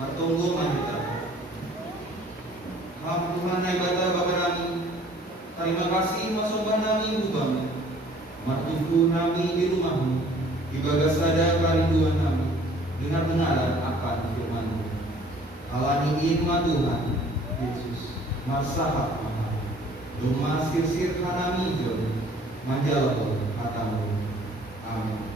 Matunggu manita. Ham Tuhan na ibada Bapa namin. Terima kasih masumban namin ubami. Matunggu namin di rumahmu. Ibadah sada kerinduan namin. Dengar-dengaran akan firman-Mu. Halani ilmu Tuhan Yesus. Marsahak mahal. Doma sir-sir kanami jon. Manjalo katamu. Amin.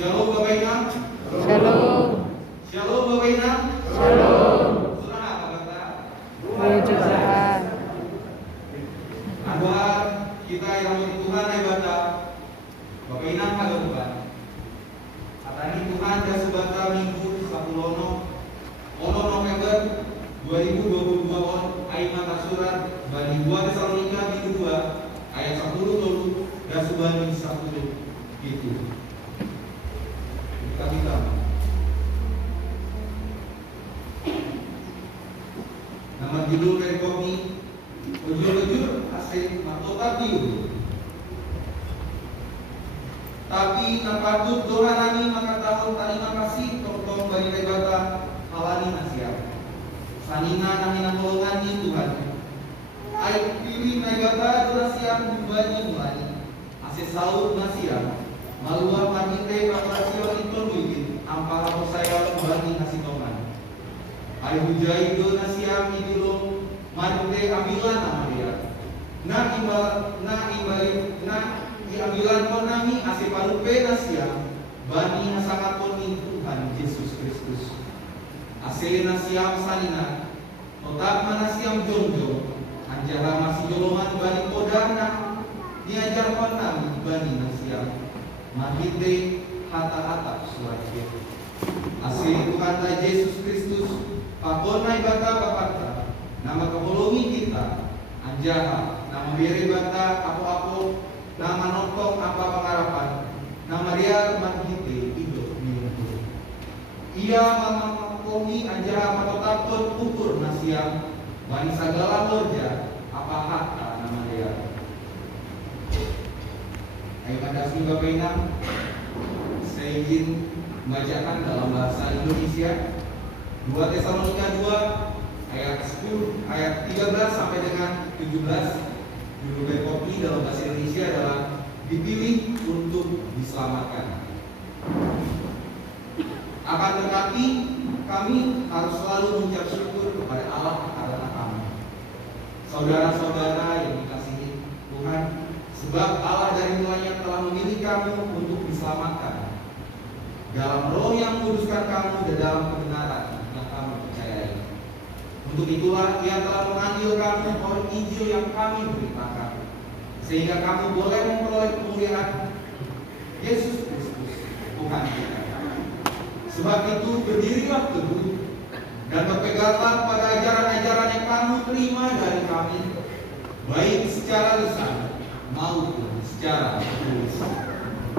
Shalom Bapak Inam. Shalom. Shalom Bapak Inam. Shalom. Surah apa kata? Puji Tuhan. Adwar kita yang memuji Tuhan ibada. Bapak Inam kagak Tuhan. Katanya Tuhan dan subata minggu 10 November 2022 on Aima Kasurat Bani 2 Tesalonika minggu 2 ayat 10 dulu dan subani 10 itu. Kita nama judul dari kopi ujur-ujur asing matota biu. Tapi napatut doa nami maka tahun terima kasih tong bagi rebata halani nasiap. Sanina nami namolongan ni Tuhan. Aik pilih rebata doa siap membani mulai. Asis saud nasiap. Maluar maginte papasion itu mungkin ampara saya membani nasi tongan. Aik hujai do nasiap idulung marte ambilan nama dia. Ambilan pun nami asih palupe nasiam bani nasangapun ni Tuhan Yesus Kristus. Asih nasiam salina otak manasiam jongjong anjara masih jolongan bani podana diajar pun nami bani nasiam mahite hata-hata suarga. Asih Tuhan Yesus Kristus pakonai bata bapata nama kepolongi kita anjara nama beri bata apa-apa nama nongkong apa pengharapan nama dia manghite hidup minggu. Ia mengomongi anjara patotakun ukur nasiam bani segala lorja apa hakta nama dia. Ayo kasih Bapak Inam, saya izin membacakan dalam bahasa Indonesia 2 Tesalonika 2 ayat 10 ayat 13 sampai dengan 17. Judul dari kopi dalam bahasa Indonesia adalah dipilih untuk diselamatkan. Akan tetapi kami harus selalu mengucap syukur kepada Allah karena kami, saudara-saudara yang dikasihi Tuhan, sebab Allah dari mulanya telah memilih kamu untuk diselamatkan dalam Roh yang menguduskan kamu dan dalam kebenaran yang kamu percayai. Untuk itulah Ia telah mengambil kamu oleh Injil yang kami beritakan, sehingga kamu boleh memperoleh kemuliaan Yesus Kristus Tuhan kita. Sebab itu berdirilah teguh dan berpeganglah pada ajaran-ajaran yang kamu terima dari kami, baik secara lisan maupun secara tertulis.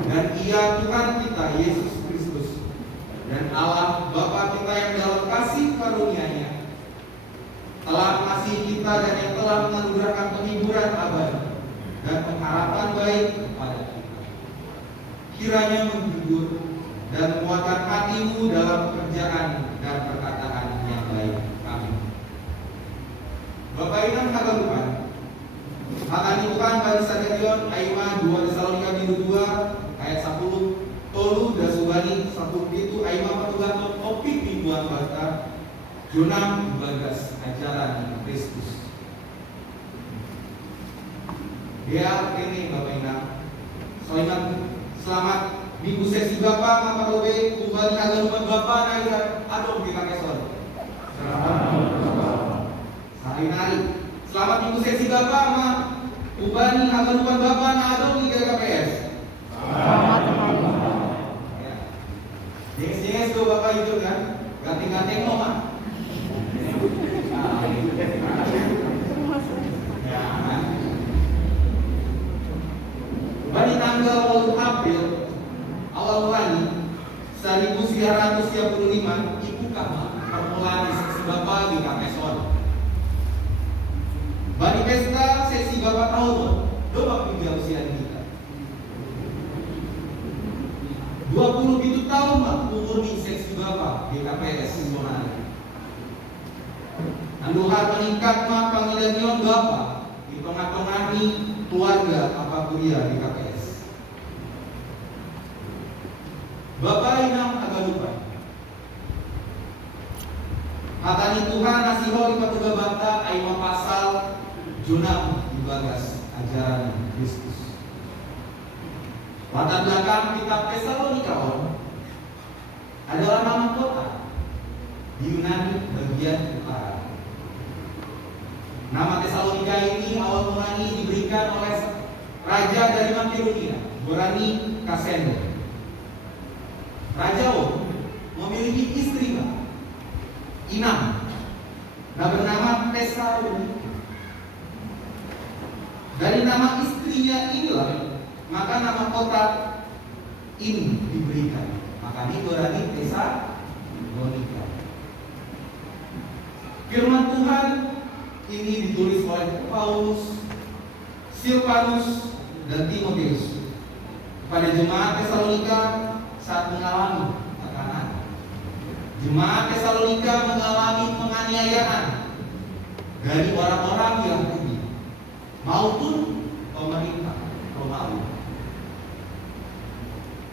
Dan Ia Tuhan kita Yesus Kristus dan Allah Bapa kita yang dalam kasih karunia-Nya telah mengasihi kita dan yang telah menganugerahkan penghiburan abadi dan pengharapan baik kepada kita. Kiranya menghibur dan menguatkan hatimu dalam pekerjaan dan perkataan yang baik. Amin. Bapak Inam Kagalupan, Hakani Tuhan bagi Sadarion Aima 2 Tesalonika 2 ayat 10 Tolu dan Subani 1 itu Aima Patugaton Opik Mingguan Bata Junam bagas ajaran Kristus. Dia ini Bapak Inam. Selamat minggu sesi Bapak Mama Robe kembali agama Bapak naikan adom kita keson. Hari-hari. Selamat minggu sesi Bapak Ma kembali agama Bapak na adom di KPS. Selamat malam. Ya. Jenges-jenges tuh Bapak itu kan. Ganting-ganting mama. Pada tanggal 8 April awal mulanya 1935 ibu kama permulaan di sesi Bapak di Kameson. Bani pesta sesi Bapak tahun doa pinjau usia kita. itu tahun Pak umurni seksi Bapak GKPS Sonari. Anduhar meningkat Pak panggilan nyon Bapak di tengah-tengah keluarga apa kuliah di KPS. Bapak inam agak lupa. Hatani Tuhan nasiho di patuga bata aima pasal junam di bagas ajaran Kristus. Latar belakang kitab Tesalonika adalah nama kota di Yunani bagian utara. Nama Tesalonika ini awal mulanya diberikan oleh raja dari Makedonia, Borani Kasendo. Raja memiliki istri Inam, bernama Tesalonika. Dari nama istrinya inilah maka nama kota ini diberikan. Makanya Borani Tesalonika. Firman Tuhan ini ditulis oleh Paulus, Silvanus, dan Timotius pada jemaat Tesalonika saat mengalami tekanan. Jemaat Tesalonika mengalami penganiayaan dari orang-orang Yahudi maupun pemerintah Romawi.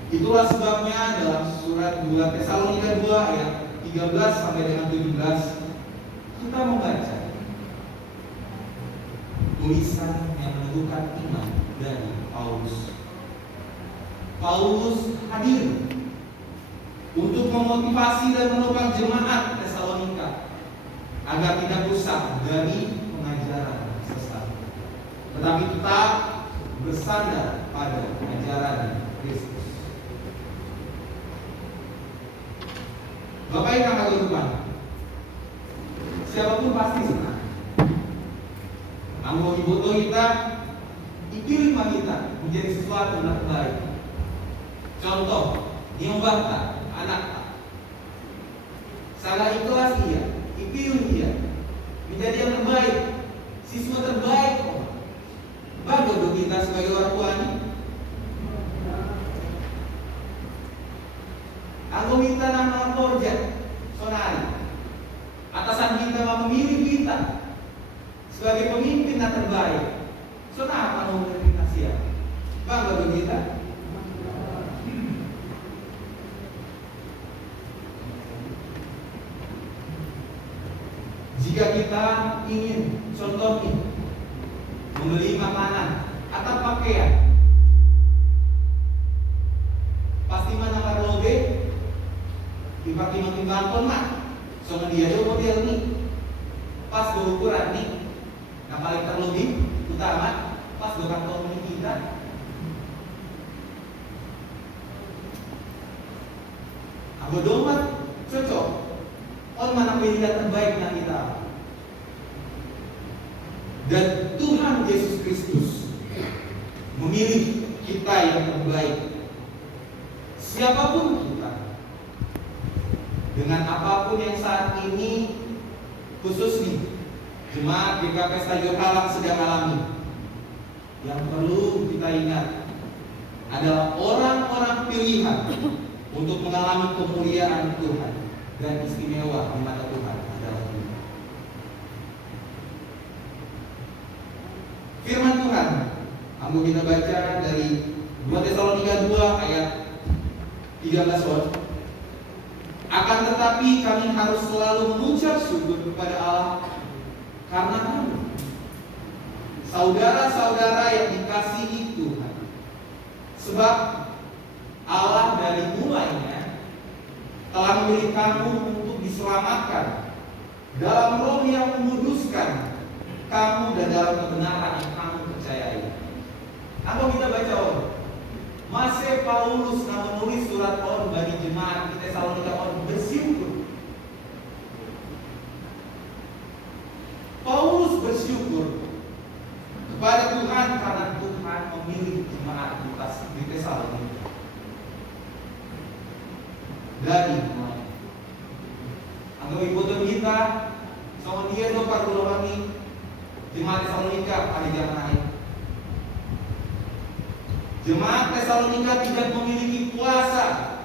Itulah sebabnya dalam surat 2 Tesalonika 2 ayat 13 sampai dengan 17 kita membaca tulisan yang meneguhkan iman dari Paulus. Paulus hadir untuk memotivasi dan menopang jemaat Tesalonika agar tidak rusak dari pengajaran sesat, tetapi tetap bersandar pada ajaran Kristus. Bapak yang akan lupa, siapapun pasti senang. Anggo ibu kita dipilih kita menjadi sesuatu yang terbaik. Contoh, nyembah anak salah ikhlas dia, dipilih dia menjadi yang terbaik, siswa terbaik. Bagus kita sebagai orang tua ini. Anggo kita nama kerja, sonari. Atasan kita memilih kita sebagai pemimpin yang terbaik. Sonari mau menerima siapa? Bagus kita. Jika kita ingin contoh ini membeli makanan atau pakaian, pasti mana parlobe dipakai matimbang mah sama dia do model nih pas berukuran nih. Nah paling terlebih utama pas do kantong ini kita. Aku domat cocok. On mana pilihan terbaik yang kita. Dan Tuhan Yesus Kristus memilih kita yang terbaik. Siapapun kita, dengan apapun yang saat ini, khusus nih jemaat GKP Stadion Halang sedang alami, yang perlu kita ingat adalah orang-orang pilihan untuk mengalami kemuliaan Tuhan dan istimewa di mata Tuhan adalah kita. Firman Tuhan, ambil kita baca dari 2 Tesalonika 2 ayat 13. Akan tetapi kami harus selalu mengucap syukur kepada Allah karena kamu, saudara-saudara yang dikasihi Tuhan, sebab Allah dari mulainya telah memilih kamu untuk diselamatkan dalam roh yang menguduskan kamu dan dalam kebenaran yang kamu percayai. Apa kita baca Masih Paulus menulis surat bagi jemaat di Tesalonika bersyukur. Paulus bersyukur kepada Tuhan karena Tuhan memilih jemaat di Tesalonika dari mulai. Anggo ibu kita sama dia do parulungan jemaat Tesalonika pada zaman akhir. Jemaat Tesalonika tidak memiliki kuasa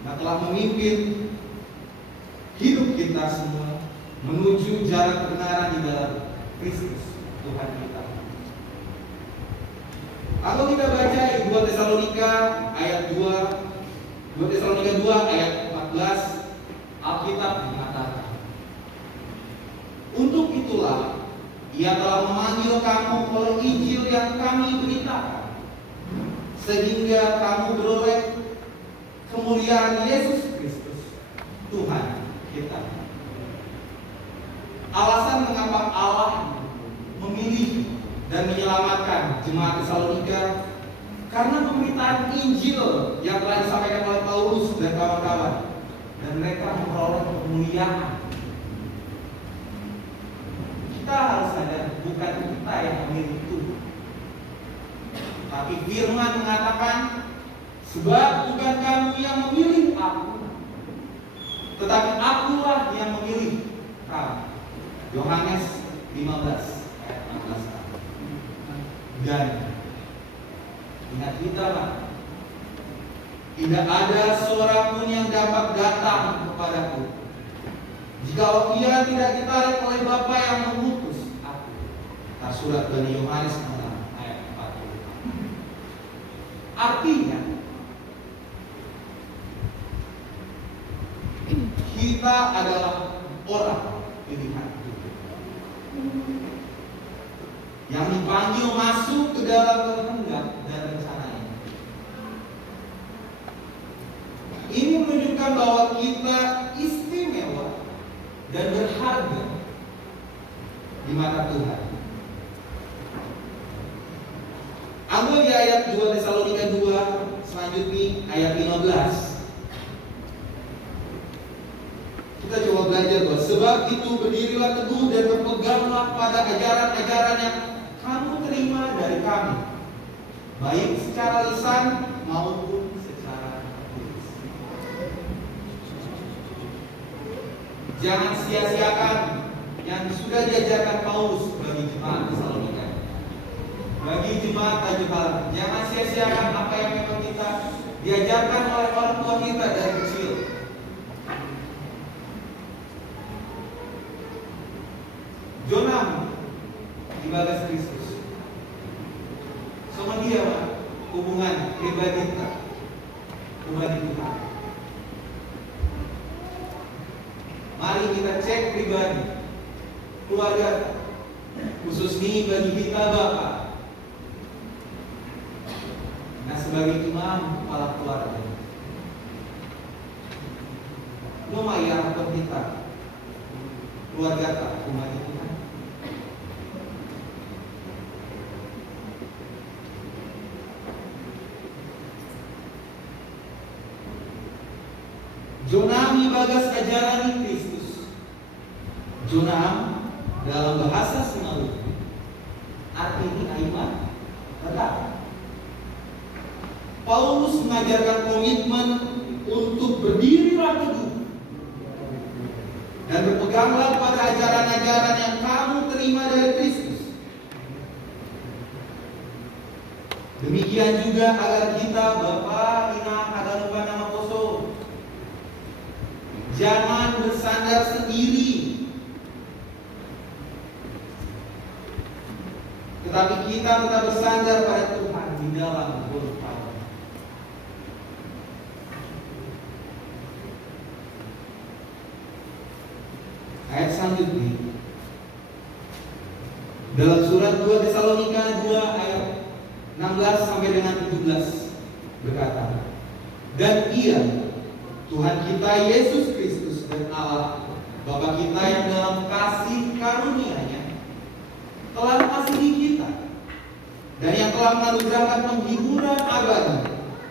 yang telah memimpin hidup kita semua menuju jalan kebenaran di dalam Kristus Tuhan kita. Kalau kita baca 2 Tesalonika ayat 2 Tesalonika 2 ayat 14, Alkitab mengatakan, untuk itulah Ia telah memanggil kamu oleh Injil yang kami beritakan, sehingga kamu beroleh kemuliaan Yesus Kristus Tuhan kita. Alasan mengapa Allah memilih dan menyelamatkan jemaat Tesalonika karena pemberitaan Injil yang telah disampaikan oleh Paulus dan kawan-kawan, dan mereka memperoleh kemuliaan. Kita harus sadar, bukan kita yang memilih itu, tapi firman mengatakan, sebab bukan kamu yang memilih aku, tetapi akulah yang memilih kamu. Yohanes 15 ayat 16. Dan ingat kita, Pak, tidak ada seorang pun yang dapat datang kepadaku jika ia tidak ditarik oleh Bapa yang mengutus aku. Surat Bani Yohanes 6 ayat 40. Artinya kita adalah orang pilihan yang dipanggil masuk ke dalam kehendak dan rencananya. Ini menunjukkan bahwa kita istimewa dan berharga di mata Tuhan. Ambil di ayat 2 Tesalonika 2 selanjutnya ayat 15. Kita coba belajar bahwa sebab itu berdirilah teguh dan berpeganglah pada ajaran-ajaran yang kamu terima dari kami, baik secara lisan maupun secara tulis. Jangan sia-siakan yang sudah diajarkan Paulus bagi jemaat Tesalonika, bagi jemaat Tajukala. Jangan sia-siakan apa yang memang kita diajarkan oleh orang tua kita dari kecil. Jonam ibadah Kristus. Sama dia, Pak, hubungan pribadi kita, pribadi Tuhan. Mari kita cek pribadi keluarga, khusus nih bagi kita Bapak. Nah, sebagai imam kepala keluarga, lumayan apa kita keluarga tak umat Tuhan. Jonam ibagas ajaran Kristus. Jonam dalam bahasa Semawi artinya iman tetap. Paulus mengajarkan komitmen untuk berdirilah teguh dan berpeganglah pada ajaran-ajaran yang kamu terima dari Kristus. Demikian juga agar kita, Bapak, Inang, ada lupa nama Poso, jangan bersandar sendiri, tetapi kita tetap bersandar pada Tuhan di dalam Tuhan. Ayat selanjutnya dalam surat 2 Tesalonika 2 ayat 16 sampai dengan 17 berkata, dan Ia, Tuhan kita Yesus Kristus dan Allah Bapa kita yang dalam kasih karunia-Nya telah mengasihi kita dan yang telah menganugerahkan penghiburan abadi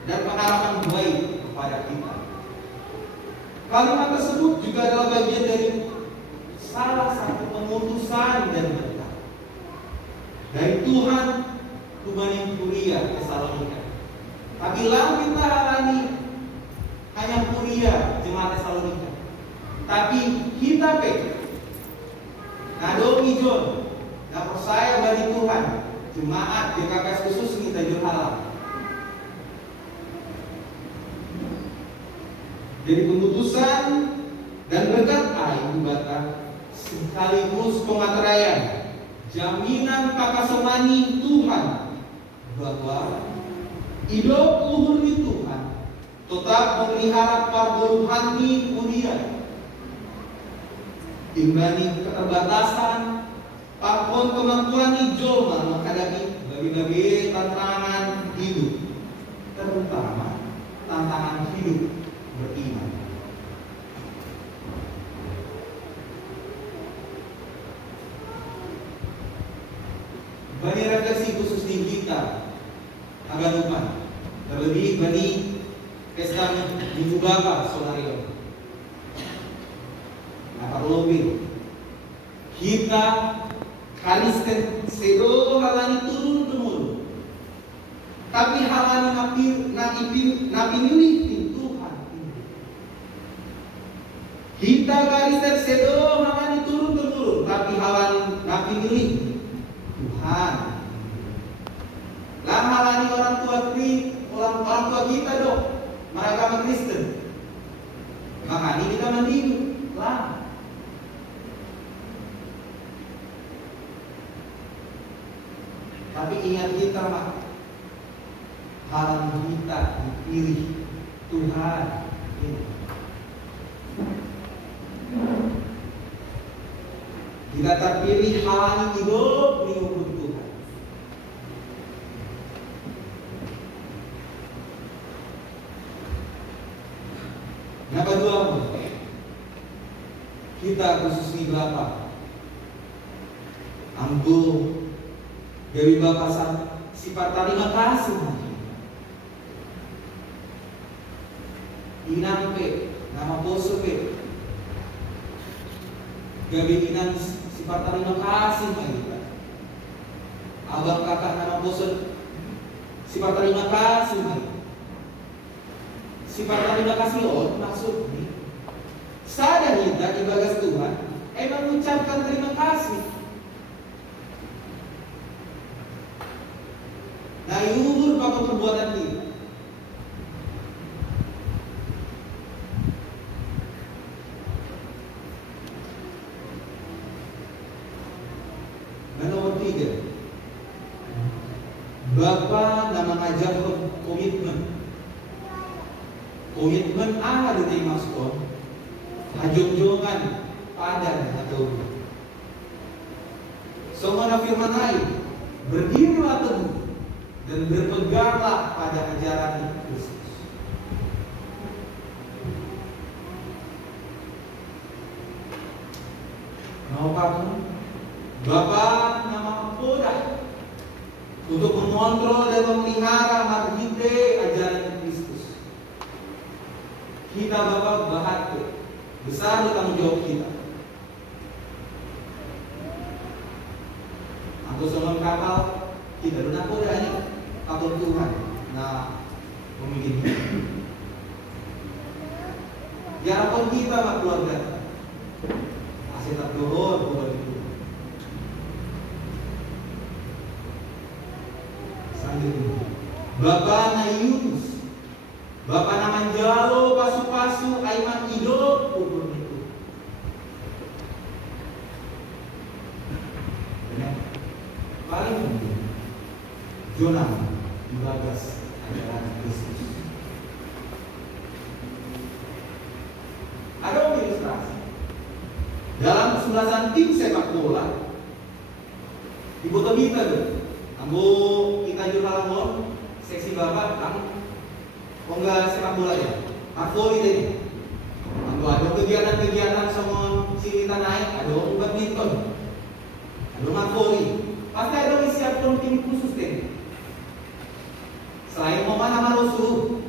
dan pengharapan baik kepada kita. Kalimat tersebut juga adalah bagian dari salah satu pengutusan dan berkat dari Tuhan Tuhan Kuria Tesalonika. Tapi lalu kita alami hanya Kuria jemaat Tesalonika, tapi kita Nadomi John dan percaya bagi Tuhan jemaat GKKS khusus kita Tajul Halal. Jadi keputusan dan berkat ibatan sekaligus pengateraian jaminan pakasomani Tuhan bahwa hidup luhur di Tuhan tetap memelihara parboruhani mulia imbani keterbatasan pakon kemampuan jolma menghadapi berbagai tantangan hidup, terutama tantangan hidup beriman. Bani refleksi khusus di kita agak lupa, terlebih bani pesta minggu Bapa sonario. Apa lebih kita Kristen sedo halani turun temurun, tapi halani napi milih Tuhan. Kita Kristen sedo halani turun temurun, tapi halani napi milih Tuhan. Lah halani orang tua kita dong, mereka Kristen. Makanya kita mandiri lah. Tapi ingat kita halani kita dipilih Tuhan. Kita terpilih halani hidup mengikut Tuhan. Yang kedua, kita khusus di Bapa. Ambo dari Bapa sifat terima kasih. Inang pe, nama boso pe. Gabi inang sifat terima kasih kita. Abang kakak nama boso sifat terima kasih. Sifat terima kasih maksud ini. Sadar kita ibadah Tuhan, mengucapkan terima kasih. Nah, umur apa perbuatan kita. Dan nomor 3, Bapa nama ngajar komitmen. Komitmen ada di maskon, hajung-jungan padan atau semua firman lain berdirilah teguh dan berpeganglah pada ajaran Kristus. Mau kamu, Bapak nama Poda untuk mengontrol dan memelihara margide ajaran Kristus. Kita Bapak bahagia, besar tanggung jawab kita. Aku sama kapal kita dan aku udah ini kapal Tuhan. Nah, memiliki. Ya pun kita mak keluarga. Asal tak turun bukan itu. Sambil Bapak na Yunus, Bapak na Manjalo, pasu-pasu, aiman hidup kubur itu. Paling penting zona dibagas ajaran Kristus. Ada ilustrasi dalam kesebelasan tim sepak bola di Botomita tuh. Kamu kita juga lawan seksi Bapak kamu enggak sepak bola ya. Aku ini. Kamu ada kegiatan-kegiatan sama cerita naik, ada badminton, ada makori. Pasti ada disiapkan tim khusus deh. Selain Mama nama Rasul,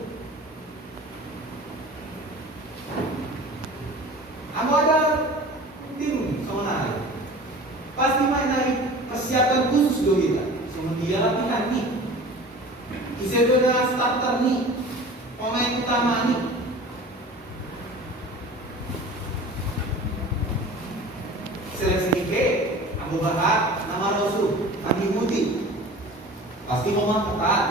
aku ada tim sama naik. Pasti main naik persiapan khusus dulu kita. Sama dia latihan nih. Kisah adalah starter nih, pemain utama nih. Seleksi ke, aku bahas nama Rasul, kami ikuti. Pasti Mama ketat.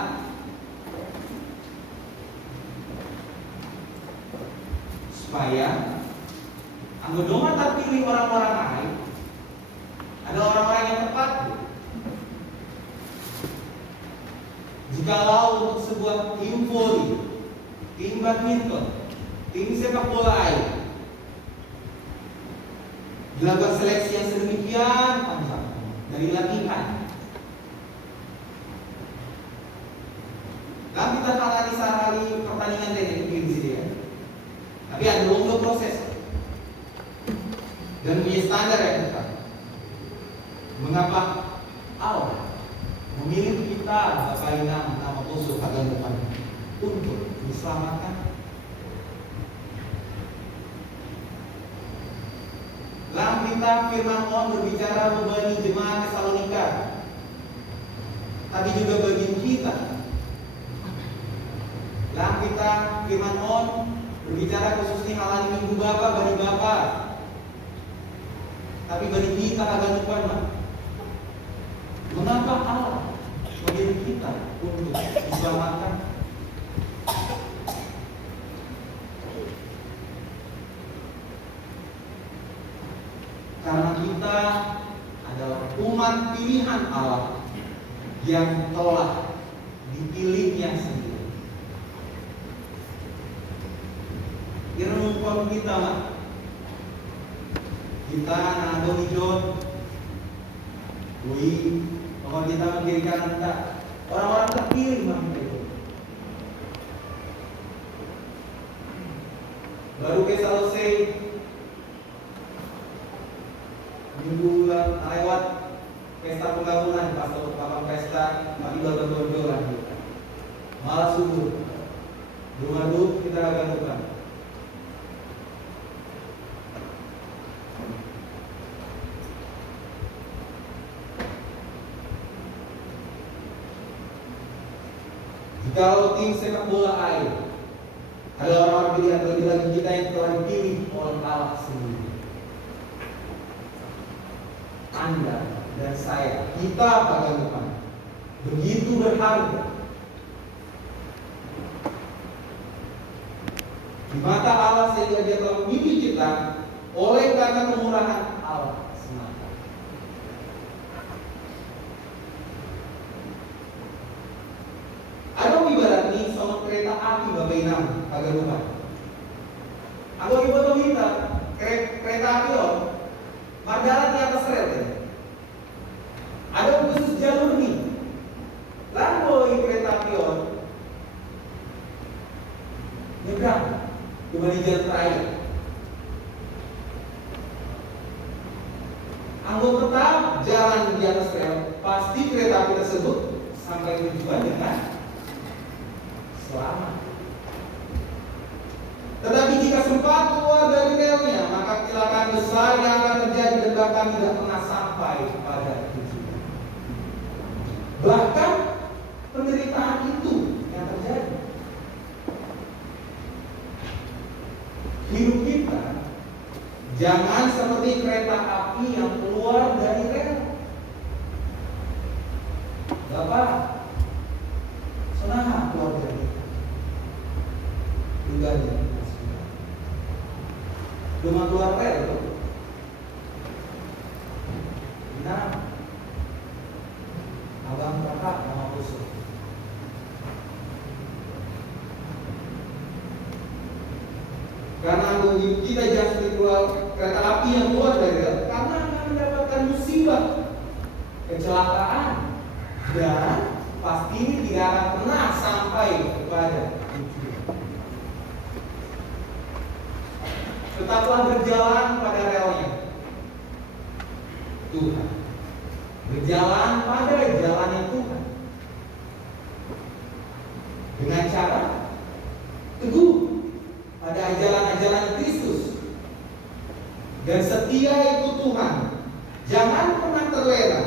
supaya anggota terpilih orang-orang lain adalah orang-orang yang tepat. Jikalau untuk sebuah tim voli, tim badminton, tim sepak bola air dilakukan seleksi yang sedemikian panjang dari latihan, kan kita kalahkan sehari pertandingan teknik di sini ya. Tapi ada long proses dan punya standar yang ketat. Mengapa Allah memilih kita Bapak nama khusus agar depan untuk diselamatkan? Dalam kita firman Allah berbicara bagi jemaat Tesalonika, tapi juga bagi kita. Dalam kita firman Allah berbicara khususnya hal minggu Bapa bagi Bapa, tapi bagi kita agar depan. Mengapa Allah memilih kita untuk diselamatkan? Karena kita adalah umat pilihan Allah yang telah dipilihnya sendiri. Renungkan kita, Mak. Kita nado hijau, bahwa kita mendirikan kita orang-orang terpilih, Mak. Baru ke selesai minggu lewat pesta penggabungan, pas papan pesta, tapi dodol-dodolan kita. Malah subur. Dulu kita agak lupa. Kalau tim sepak bola air ada orang-orang pilihan, terlebih lagi kita yang telah dipilih oleh Allah sendiri. Anda dan saya, kita pada depan begitu berharga di mata Allah, sehingga Dia telah memilih kita oleh karena kemurahan Allah semata. Ada ibarat nih sama kereta api Bapak Inam agak lupa. Aku ibu tahu kita kereta api mardarat di atas rel ya. Ada khusus jalur nih. Lalu kereta api nyebrang kembali jalan terakhir. Anggota tetap jalan di atas rel, pasti kereta api tersebut sampai tujuan dengan selamat. Tetapi jika sempat keluar dari relnya, maka kecelakaan besar yang akan terjadi dan bahkan tidak pernah sampai pada tujuan. Bahkan penderitaan itu yang terjadi. Hidup kita jangan seperti kereta api yang keluar dari rel. Bapak, senang keluar dari tinggalnya. Cuma keluar rel itu. Nah, abang kakak sama usul. Karena kita jangan seperti keluar kereta api yang keluar dari rel, karena akan mendapatkan musibah, kecelakaan, dan pasti tidak akan pernah sampai kepada tujuan. Tetaplah berjalan pada relnya Tuhan, berjalan pada jalannya Tuhan dengan cara teguh pada ajaran-ajaran Kristus dan setia ikut Tuhan. Jangan pernah terlena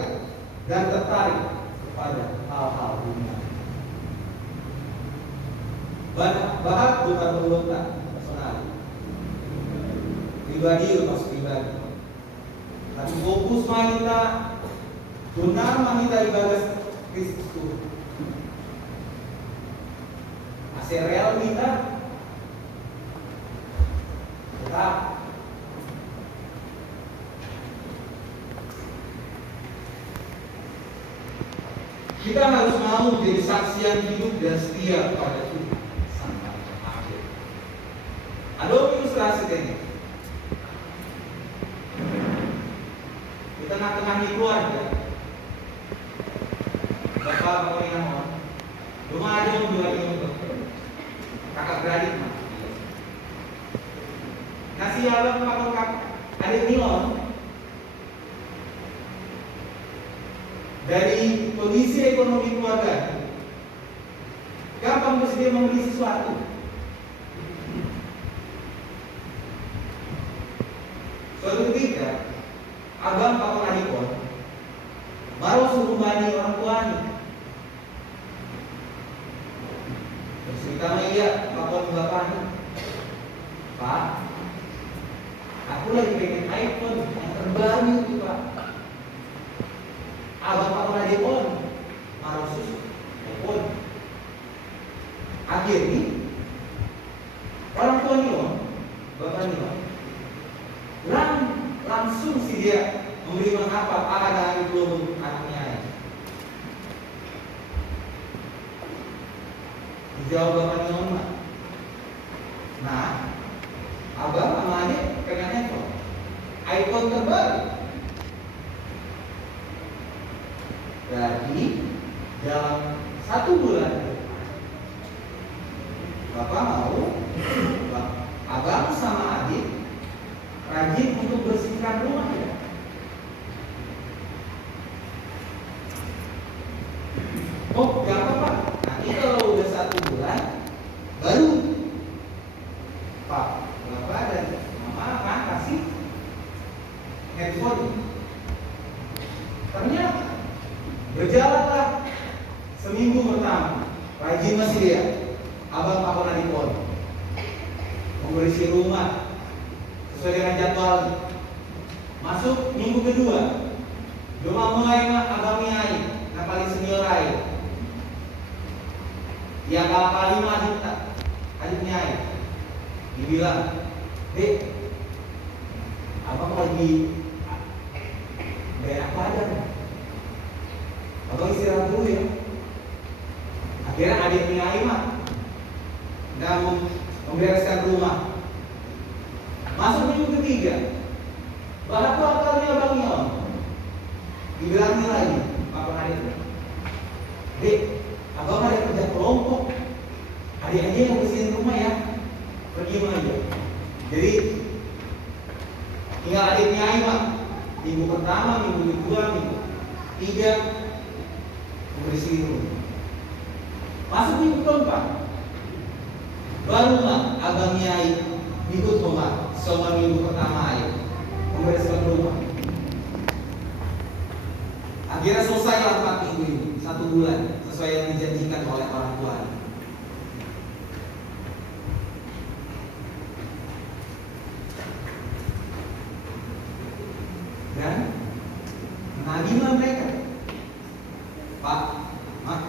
dan tertarik kepada hal-hal dunia. Bahas bukan anggota personal, pribadi lepas pribadi, tapi fokus kita benar kita ibadah Kristus Tuhan. Asal real kita Tetap. Kita harus mau menjadi saksi yang hidup dan setia kepada Tuhan sampai akhir. Ada ilustrasi ini. Di tengah-tengah keluarga, bapak mau yang mau, rumah ada yang dua yang kakak beradik mah. Kasih abang kakak adik Nilon. Dari kondisi ekonomi keluarga, gampang bersedia membeli sesuatu. Suatu ketika, abang Pak Adipon baru suruh bani orang tuanya. Bercerita sama iya, Pak bapaknya, Pak, aku lagi pengen iPhone yang terbaru itu Pak. Abang Pak Adipon marah susu iPhone. Akhirnya orang tua Nilon, bapak Nilon, langsung si dia memberi mengapa ada hari belum anaknya. Dijawab bapak Nilon, nah, abang sama adik pengen iPhone terbaru. Jadi dalam 1 bulan bapak mau abang sama adik rajin untuk bersihkan rumah ya. Oh, gak apa-apa. Nanti kalau udah 1 bulan baru Pak, bapak dan mama akan kasih handphone. Ternyata berjalanlah seminggu pertama, rajin masih dia, abang Pak Adipon membersih rumah sesuai dengan jadwal. Masuk minggu kedua, mulai abang Miai, yang paling senior aja. Yang kali adik Miai, dibilang, Dek, abang lagi gak apa aja. Abang istirahat dulu ya. Akhirnya adiknya Aimah dan membereskan rumah. Masuk minggu ketiga, bahan akalnya Abang Nyon dibilangnya lagi, Pak Adit, Dek, abang ada kerja kelompok, adik aja yang bersihin rumah ya, pergi aja. Jadi tinggal adiknya Aimah, minggu pertama, minggu kedua, minggu ketiga bersihin rumah. Masuk minggu keempat, barulah abang Nyai ikut rumah selama minggu pertama aja membereskan rumah. Akhirnya selesai 4 minggu ini, 1 bulan sesuai yang dijanjikan oleh orang tua. Dan menagihlah mereka, Pak, Mak,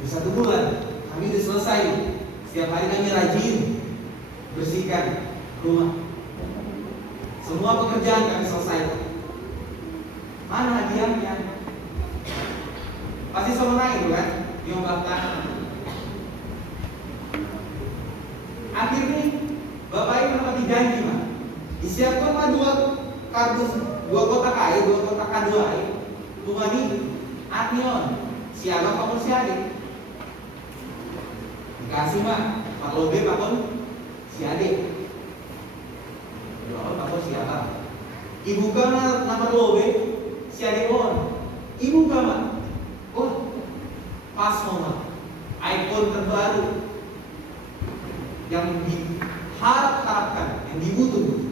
udah 1 bulan, kami udah selesai. Setiap hari kami rajin bersihkan rumah. Semua pekerjaan kami selesai. Mana hadiahnya? Pasti sama naik itu kan? Diombakkan. Akhirnya Bapak Ibu menepati janji, Mak. Disiapkanlah 2 kardus, 2 kotak air, 2 kotak kado air. Rumah ini Anion, si abang pakun si adik. Dikasih Mak, Pak Lobe pakun si adik. Lobe pakun si abang. Ibu kan nomor Lobe, si adik on. Ibu kan Mak. Oh, pas Mak. iPhone terbaru yang diharapkan, yang dibutuhkan.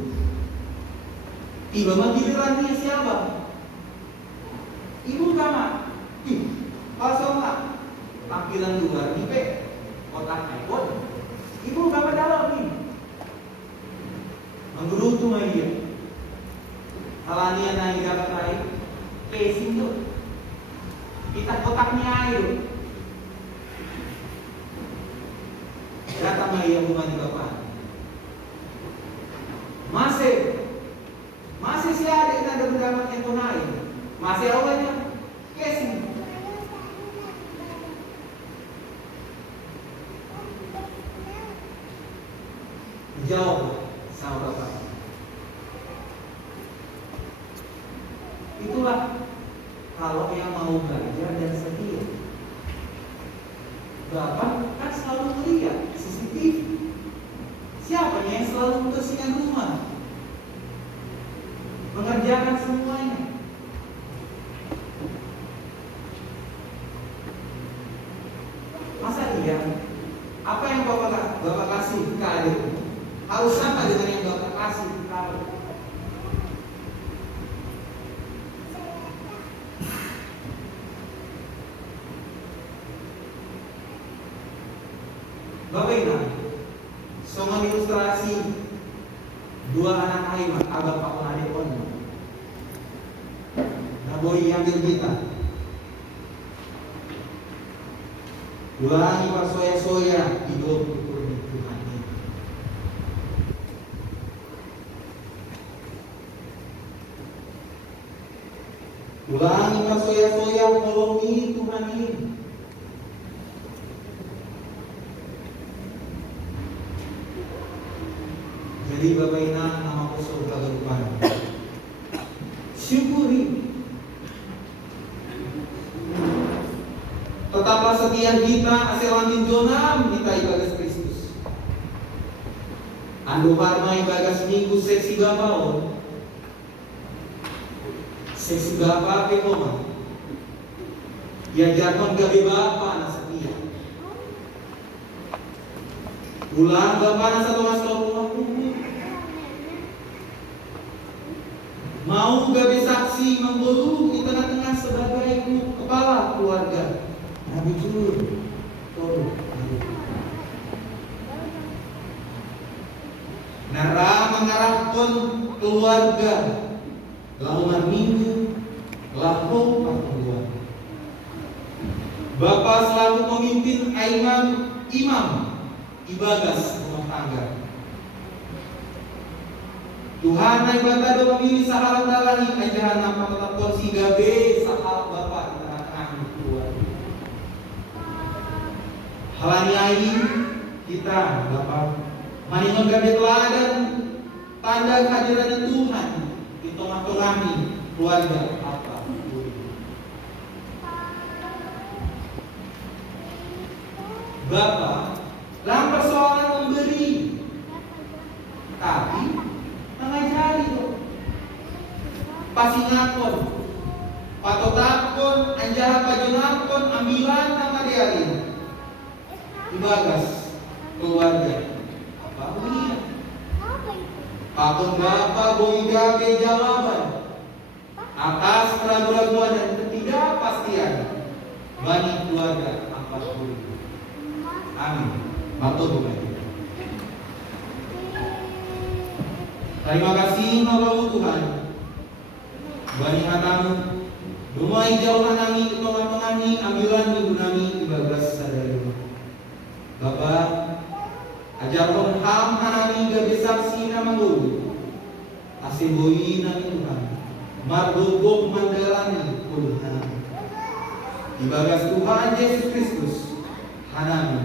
Tiba giliran dia siapa? Ibu kama, pas Mak. Tampilan luar nih pe, kotak iPhone. Ibu kama dalam nih. Menggerutu mah dia. Halania naik dapat air, casing tuh. Kita kotaknya air. Datang Maria rumah di bapak. Jawab sama Bapak. Itulah kalau yang mau belajar dan setia. Bapak kan selalu melihat CCTV. Siapa yang selalu membersihkan rumah, mengerjakan semuanya? Masa iya? Apa yang Bapak kasih ke adik harus sama dengan yang Bapak kasih ke adik? Bapak Ibu, soal ilustrasi dua anak Aiman, abang Pak adik pun. Nah, boleh ambil kita. Ulangi pas soya-soya hidup Tuhan ini. Ulangi pas soya-soya melongi Tuhan ini. Jadi Bapak Ina nama surga depan. Syukuri. Tetaplah setia kita aselamin jonam kita ibadah Kristus. Ando parma ibadah seminggu seksi Bapak. Seksi Bapak pekoma. Ya jargon gabe Bapak anak setia. Ulang Bapak anak satu mas mau gabe saksi membelu di tengah-tengah sebagai kepala keluarga. Nabi jujur, tolong. Nara mengarahkan keluarga, lalu minggu, lalu pertemuan. Bapak selalu memimpin imam ibagas rumah tangga. Tuhan ibadah do memilih sahabat dalani ajaran apa tetap porsi gabe sahabat Bapak di tengah-tengah keluarga. Halani ai kita Bapak maningon gabe teladan tanda kehadiran Tuhan di tengah-tengah kami keluarga apa. Bapak dalam persoalan memberi, tapi mengajari tuh pasingakon, patotakon, anjara pajonakon, ambilan nama diarin. Ibagas keluarga apa punya pakon Bapak boi gabe jawaban atas keraguan-keraguan dan ketidakpastian bagi keluarga apa pun. Amin. Matur nuwun. Terima kasih Bapak Tuhan. Bani hatamu dumai jauhan nami ketolak-tolani ambilan minggu nami ibagas sadari. Bapak ajarkan ham hanami gabe saksi nama dulu. Asiboi nami Tuhan. Mardobok mandalani Tuhan. Ibagas Tuhan Yesus Kristus hanami